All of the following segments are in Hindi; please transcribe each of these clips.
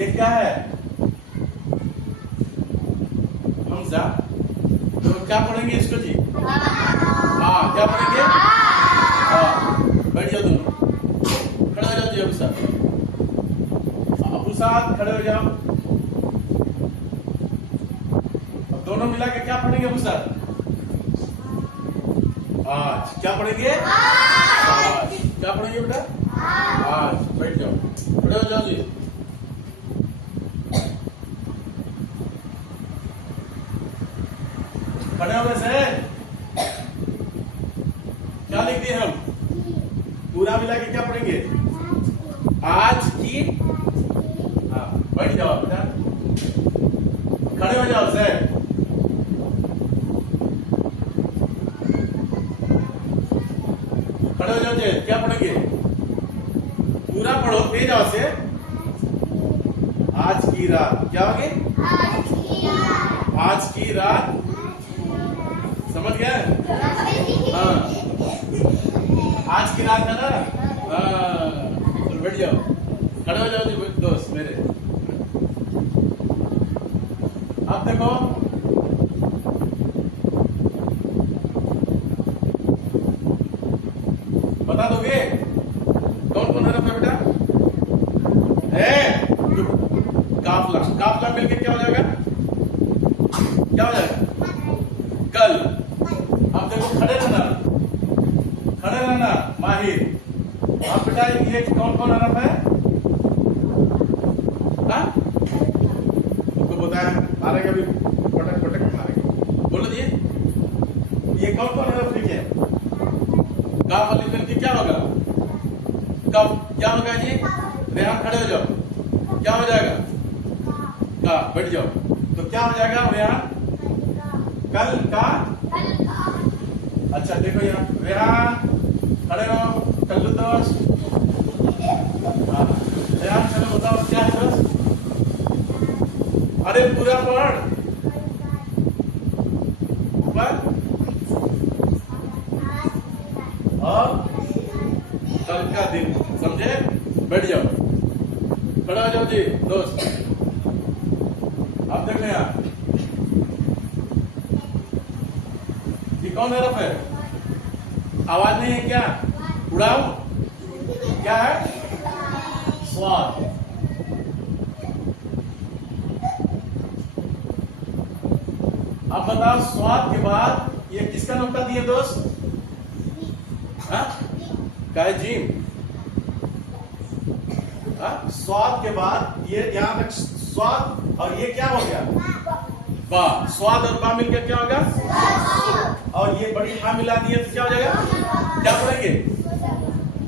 ये क्या है? हमजा। तो क्या पढ़ेंगे इसको जी? हाँ, क्या पढ़ेंगे? हाँ, बैठ जाओ तुम, खड़े हो जाओ जी। अबू साहब, अबू साहब खड़े हो जाओ। अब दोनों मिला के क्या पढ़ेंगे अबू साहब? आज क्या पढ़ेंगे? आज क्या पढ़ेंगे बेटा? आज बैठ जाओ, खड़े हो जाओ जी। खड़े हो गए से क्या लिख दिए हम? पूरा मिला के क्या पढ़ेंगे? आज की। हाँ, बैठ जाओ बेटा, खड़े हो जाओ से। खड़े हो जाओ जी। क्या पढ़ेंगे? पूरा पढ़ो, तेज आवाज से। आज की रात क्या होगी? आज की रात। समझ गए? हाँ, आज की रात है ना। हाँ, तो बैठ जाओ, खड़े हो जाओ जी दोस्त मेरे। अब देखो, बता दोगे कौन कौन हरफ है बेटा? है काफला। काफला मिलके क्या हो जाएगा? क्या हो जाएगा? कल। अब देखो, खड़े रहना, खड़े रहना माहिर। अब बेटा ये कौन कौन हरफ है? हाँ, तुमको बताया मारेगा भी, पटक पटक मारेगा। बोलो जी, ये कौन कौन हरफ लिखे? काफ वाली मिलके क्या होगा? कब क्या होगा जी? रेहान खड़े हो जाओ, क्या हो जाएगा? का। बैठ जाओ, तो क्या हो जाएगा रेहान? कल का। अच्छा देखो यहाँ, रेहान खड़े रहो, चलो दोस्त। हाँ, रेहान चलो बताओ क्या है दोस्त? अरे पूरा पढ़, ऊपर और कल का दिन, समझे? बैठ जाओ, खड़ा हो जाओ जी दोस्त। आप देखो यहाँ, ये कौन हरफ है? आवाज नहीं है क्या? उड़ाऊ। क्या है? स्वाद। अब बताओ, स्वाद के बाद ये किसका नुक्ता दिए दोस्त? हाँ, क्या है? जीम। स्वाद के बाद ये यहाँ तक स्वाद, और ये क्या हो गया? बा। स्वाद और बा मिलकर क्या होगा? और ये बड़ी हा मिला दिए तो क्या हो जाएगा? क्या पढ़ेंगे?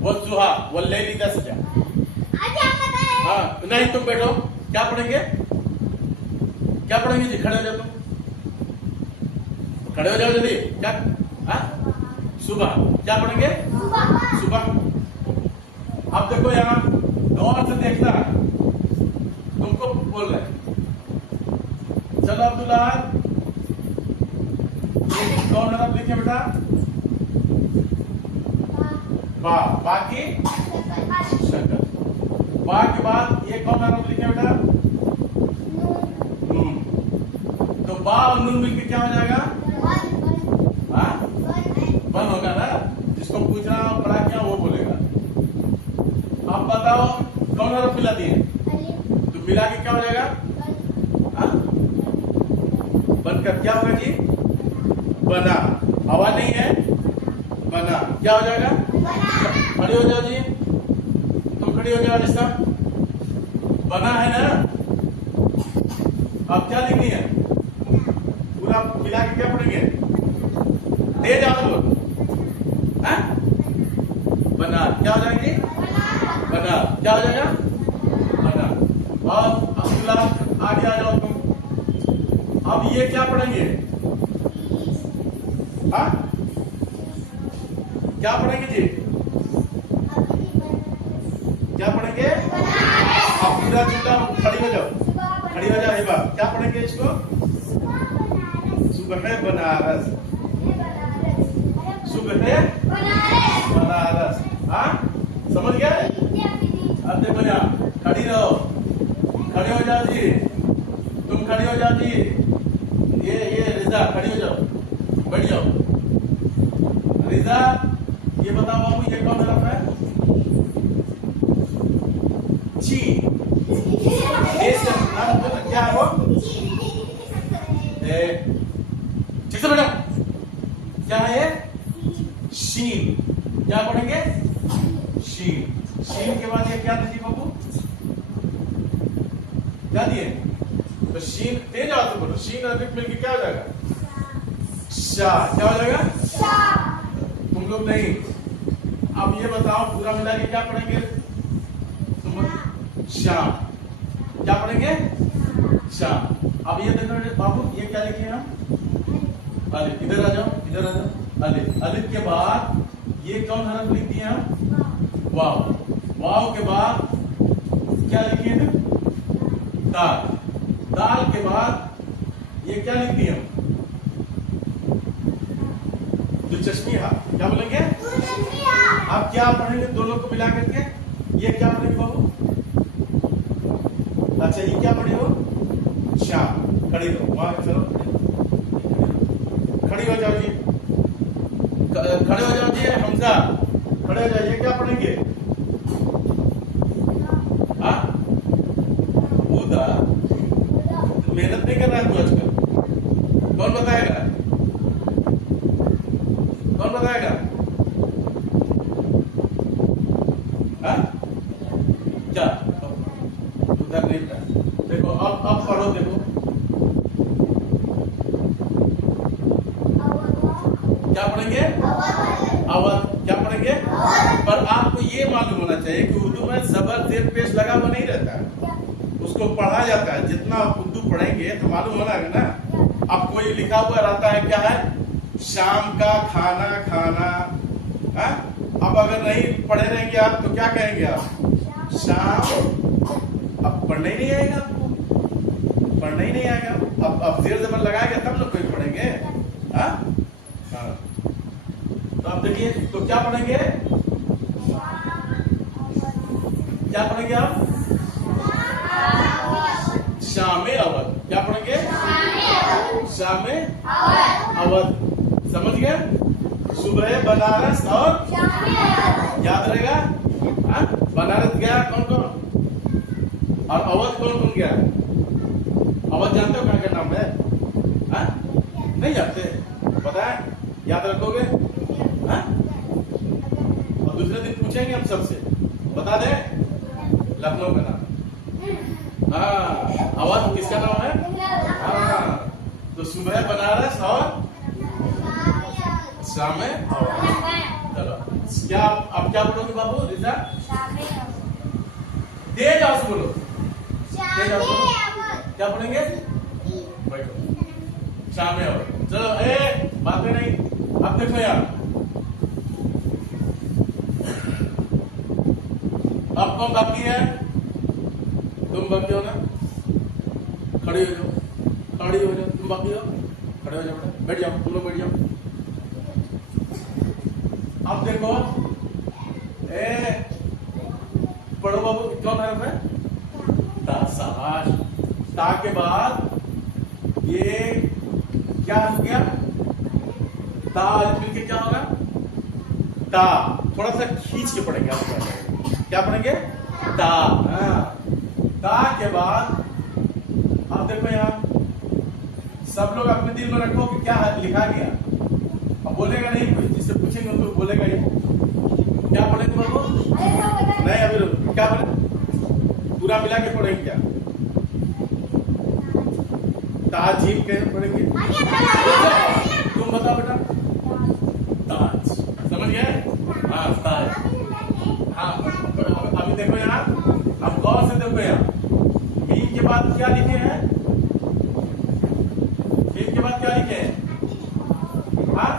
वो सुहा वो ले ली 10,000। हाँ, नहीं तुम बैठो, क्या पढ़ेंगे? क्या पढ़ेंगे जी? खड़े हो जाओ तुम, खड़े हो जाओ जल्दी। क्या? सुबह। क्या पढ़ेंगे? सुबह। अब देखो यहाँ, गौर से देखना, तुमको बोल रहे हैं। चलो अब्दुल्ला, कौन हरफ लिखे बेटा? बा। बाकी शक्कर। बा के बाद ये कौन हरफ लिखे बेटा? नून। तो बा और नून मिलके क्या हो जाएगा? वन होगा ना। जिसको पूछना पड़ा क्या वो बोलेगा। अब बताओ कौन हरफ मिला दिए? तो मिला के क्या हो जाएगा? बनकर क्या होगा जी? बना। आवाज नहीं है, बना। क्या हो जाएगा? खड़ी हो जाओ जी, तुम खड़ी हो जाओ रिश्ता। बना है ना। अब क्या लिखनी है? पूरा मिला के क्या पढ़ेंगे? तेज आवाज बोलो। बना। क्या हो जाएगी? बना। क्या हो जाएगा? बना। और अब्दुल्ला आगे आ जाओ तुम। अब ये क्या पढ़ेंगे? हाँ, क्या पढ़ेंगे जी? क्या पढ़ेंगे? आप पूरा जुमला खड़ी हो जाओ, खड़ी हो जाओ। हेबा, क्या पढ़ेंगे इसको? सुबह बनारस। सुबह बनारस। हाँ, समझ गए? अब देखो यहाँ, खड़ी रहो, खड़े हो जाओ जी, तुम खड़े हो जाओ जी। ये रिजा खड़ी हो जाओ, बैठ जाओ। रिजा ये बताओ बाबू ये कौन हरफ है? ची। क्या है वो? ठीक से बेटा, क्या है ये? शीन। क्या पढ़ेंगे? शीन। शीन के बाद ये क्या दीजिए बाबू? क्या दिए? तो शीन तेज आवाज से बोलो, शीन और रिक मिलकर क्या हो जाएगा? शाह। क्या हो जाएगा? तुम लोग नहीं। अब ये बताओ पूरा मिला के क्या पढ़ेंगे? तुम शाह। क्या पढ़ेंगे? शाह। अब ये देखो बाबू ये क्या लिखे हम? अलिफ। इधर आ जाओ, इधर आ जाओ। अलिफ। अलिफ के बाद ये कौन हरफ लिख दिए हम? वाव। वाव के बाद क्या लिखे थे? दाल। दाल के बाद ये क्या लिख दिए हम? जो चश्मी। क्या बोलेंगे? आप क्या पढ़ेंगे दोनों को मिला करके? ये क्या पढ़ेंगे बाबू? अच्छा ये क्या पढ़े हो? शाह। खड़ी रहो, वहां चलो, खड़ी हो जाओ जी, खड़े हो जाओ जी। हमजा खड़े हो जाओ। ये क्या पढ़ेंगे? हाँ उदा। मेहनत नहीं कर रहा है तू आजकल। कौन बताएगा? कौन बताएगा? हाँ क्या उधर नहीं था। देखो अब पढ़ो। देखो क्या पढ़ेंगे? अवध। क्या पढ़ेंगे? पर आपको ये मालूम होना चाहिए कि उर्दू में जबर जेर पेश लगा हुआ नहीं रहता है, उसको पढ़ा जाता है। जितना आप उर्दू पढ़ेंगे तो मालूम होना है ना। अब कोई लिखा हुआ रहता है क्या है? शाम का खाना खाना। है? अब अगर नहीं पढ़े रहेंगे आप तो क्या कहेंगे आप? शाम। अब पढ़ने ही नहीं आएगा आपको, पढ़ने ही नहीं आएगा। अब जेर जबर लगाएगा तब ना कोई पढ़ेंगे। हाँ हाँ। तो आप देखिए तो क्या पढ़ेंगे? क्या पढ़ेंगे आप? शामे अवध। क्या पढ़ेंगे? शामे अवध। समझ गए? सुबह बनारस और याद रहेगा। हाँ? बनारस गया कौन कौन और अवध कौन कौन गया? अवध जानते हो कहाँ का नाम है? हाँ? नहीं जानते? पता है? याद रखोगे? हाँ? और दूसरे दिन पूछेंगे हम सबसे, बता दे लखनऊ का नाम। हाँ अवध किसका नाम है? हाँ तो सुबह बनारस और शाम में अवध। चलो क्या अब क्या बोलोगे बाबू? रिजा दे जाओ से बोलो, दे जाओ बोलो। क्या पढ़ेंगे? बैठो। शाम में अवध। चलो बातें नहीं। अब देखो यार, अब कौन बाकी है? तुम बाकी हो ना? खड़े हो जाओ, खड़ी हो जाओ। तुम बाकी हो, खड़े हो जाओ बेटा, बैठ जाओ, तुम लोग बैठ जाओ। अब देखो पढ़ो बाबू। कितना हरफ है? ता। शाबाश। ता के बाद ये क्या हो गया? ता मिलके क्या होगा? ता। थोड़ा सा खींच के पढ़ेंगे आप। क्या पढ़ेंगे? ता। ता के बाद आप देखो यहाँ सब लोग अपने दिल में रखो कि क्या लिखा गया। अब बोलेगा नहीं कोई, जिससे पूछेंगे तो बोलेगा ही। क्या पढ़ेंगे बाबू? नहीं अभी क्या पढ़े? पूरा मिला के पढ़ेंगे क्या? ताजीब के पढ़ेंगे। तुम बताओ बेटा। ताज। समझ गए? हाँ ताज। हाँ अभी देखो यहाँ, अब गौर से देखो यहाँ। मीम के बाद क्या लिखे हैं? मीम के बाद क्या लिखे हैं? हाँ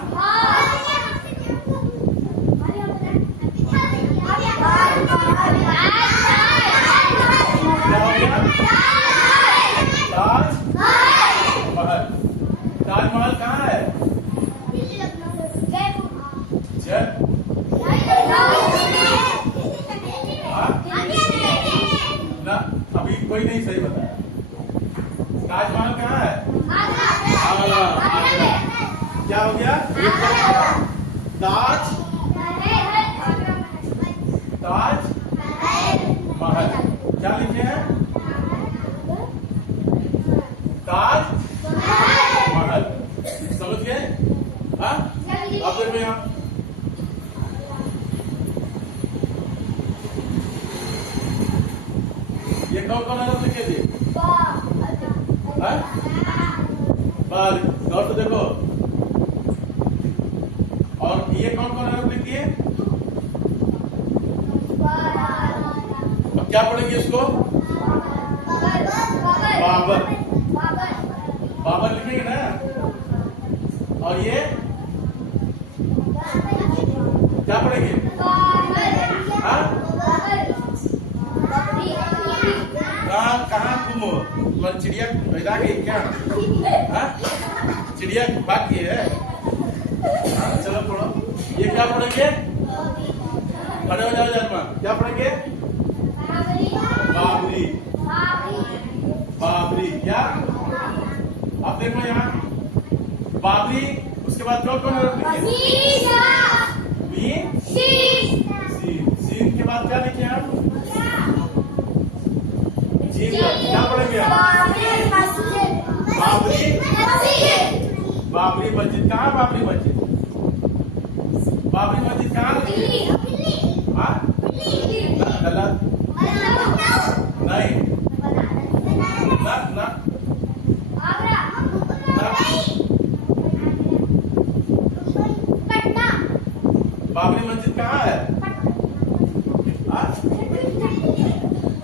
ताजमहल। ताजमहल कहाँ है? ना अभी कोई नहीं सही बता। ताज ताज महल। क्या लिखे हैं? ताज महल। समझ गए? हाँ, अब देखो यहाँ ये कौन कौन है? लिखे थे बाल। गौर से देखो। और ये कौन कौन है? लिखी है। अब क्या पढ़ेंगे इसको? बाबर। बाबर लिखेंगे ना। और ये क्या पढ़ेंगे? कहाँ तुम तुम्हारी चिड़िया पैदा गई क्या? चिड़िया बाकी है। चलो पढ़ो। ये क्या पढ़ेंगे? खड़े हो जाओ जन्मा। क्या पढ़ेंगे? बाबरी। बाबरी क्या? अब देखो यहाँ बाबरी। उसके बाद कौन कौन सीन के बाद क्या लिखे हम? क्या पढ़ेंगे? बाबरी। बाबरी मस्जिद कहाँ? बाबरी मस्जिद। बाबरी मस्जिद कहाँ? गलत। नहीं ना। बाबरी मस्जिद कहाँ है?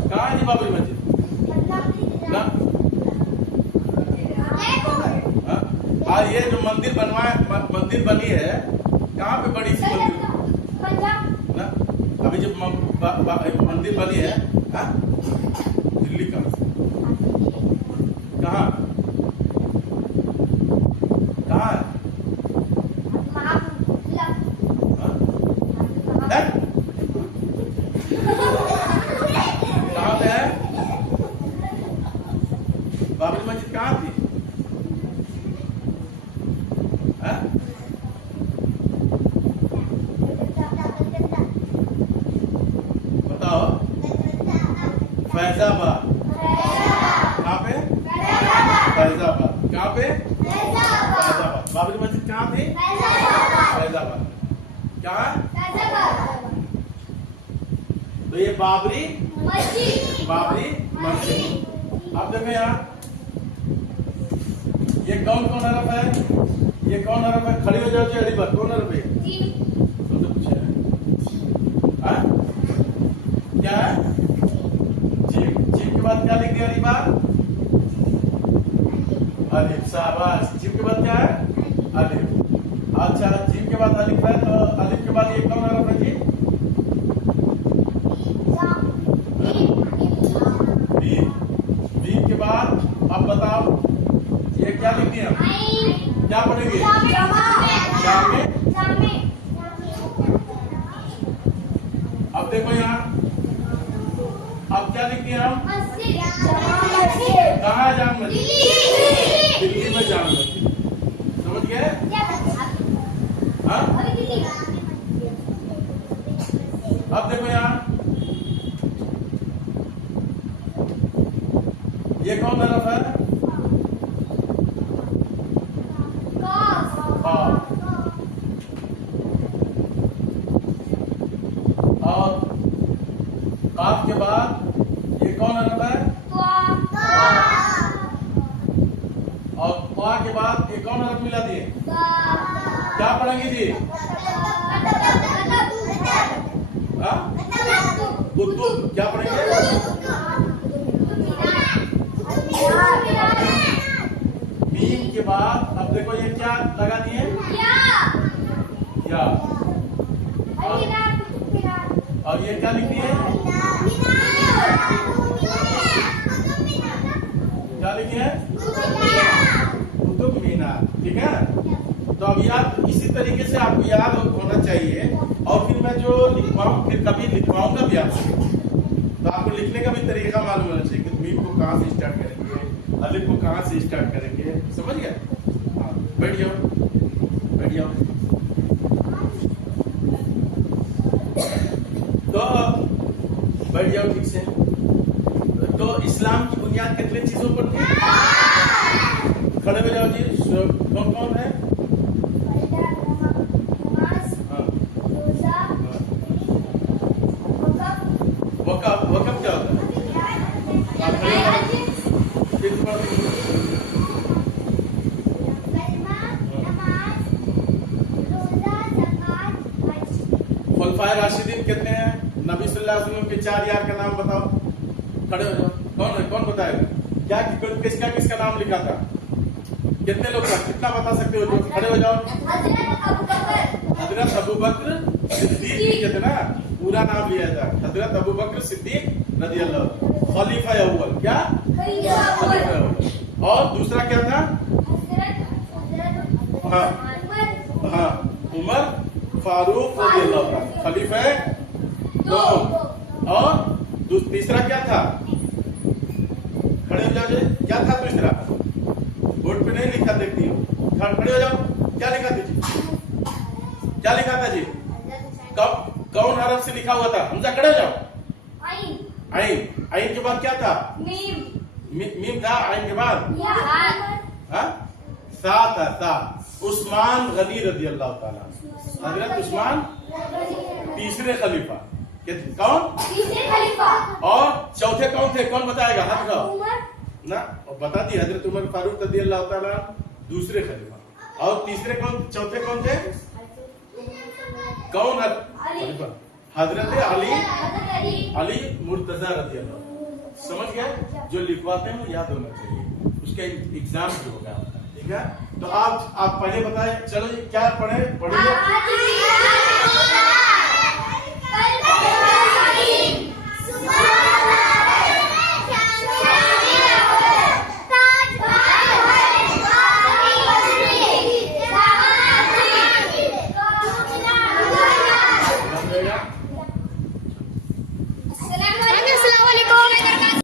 कहाँ है जी बाबरी मस्जिद? और ये जो मंदिर मंदिर बनी है कहाँ पे बड़ी सी मंदिर ना? अभी जो मंदिर बनी है दिल्ली का कहाँ कहाँ है? कहाँ पे है? बाबरी मस्जिद कहाँ थी? बताओ। फैजाबाद। कहाँ पे? फैजाबाद। कहाँ पे? फैजाबाद। बाबरी मस्जिद कहाँ थी? फैजाबाद। क्या है? तो ये बाबरी मस्जिद। अब देखो यहाँ ये कौन कौन हरफ है? ये कौन हरफ है? खड़ी हो जाओ जी अली बात। कौन हरफ है? तुमसे पूछे है? क्या है? जीम के बाद क्या लिख दिया अली बात? अलिफ। शाबाश। जीम के बाद क्या है? अलिफ। अच्छा जीम के बाद अलिफ है तो अलिफ के बाद ये कौन हरफ है जी? बीम के बाद अब बताओ ये क्या लिख दिया? क्या पढ़ेंगे? अब देखो यहाँ अब क्या लिख दिया हम? कहाँ जाम मस्जिद? दिल्ली में जाम मस्जिद। समझ गए? हाँ? अब देखो यहाँ ये कौन हरफ है? और काफ के बाद ये कौन हरफ है? और क्वा के बाद ये कौन हरफ मिला दिए? क्या पढ़ेंगे जी? कुतुब। क्या पढ़ेंगे? मीम के बाद अब देखो ये क्या लगा दिए? या। और ये क्या लिख दिए? क्या लिखे? कुतुब मीनार। ठीक है। तो अब याद इसी तरीके से आपको याद होना चाहिए। और फिर मैं जो लिखवाऊँ फिर कभी लिखवाऊंगा भी आपसे तो आपको लिखने का भी तरीका मालूम होना चाहिए कि मीम को कहाँ से स्टार्ट करेंगे, अलिफ को कहाँ से स्टार्ट करेंगे। समझ गए? हाँ बैठ जाओ बैठ जाओ। बैठ जाओ ठीक से। तो इस्लाम की बुनियाद कितने चीजों पर थी? खड़े हो जाओ जी। कौन कौन है? वक़्फ़, वक़्फ़ क्या होता है? खुलफाए राशिदीन कितने हैं? नबी सल्लल्लाहु अलैहि वसल्लम के 4 यार का नाम बताओ। खड़े हो जाओ। कौन है? कौन बताएगा? क्या किसका किसका नाम लिखा था? कितने लोग का? कितना बता सकते हो? जो खड़े हो जाओ। हजरत अबू बकर सिद्दीक, कितना पूरा नाम लिया था? हजरत अबू बकर सिद्दीक रज़ी अल्लाह, खलीफा अव्वल। क्या खलीफा अव्वल? और दूसरा क्या था? हाँ हाँ, उमर फारूक रज़ी अल्लाह, खलीफा दो। और तीसरा क्या था? खड़े हो जाओ। क्या था तीसरा? बोर्ड पे नहीं लिखा, देखती हो। खड़े हो जाओ। क्या लिखा था जी? क्या लिखा था जी? कौन हरफ से लिखा हुआ था? हमजा, खड़े हो जाओ। आइन। आइन के बाद क्या था? मीम था। आइन के बाद सा था। सा। उस्मान गनी रज़ी अल्लाह ताला, हजरत उस्मान तीसरे खलीफा। कौन? तीसरे खलीफा। और चौथे कौन थे? कौन बताएगा? हाथ उठाओ ना। बता दी, हजरत उमर फारूक रज़ी अल्लाह ताला दूसरे खलीफा। और तीसरे कौन? चौथे कौन थे? कौन? हजरत अली मुर्तजा रज़ी अल्लाह। समझ गए? जो लिखवाते हैं वो याद होना चाहिए, उसका एग्जाम जो होगा। ठीक है, तो आप पहले बताए। चलो जी, क्या पढ़े?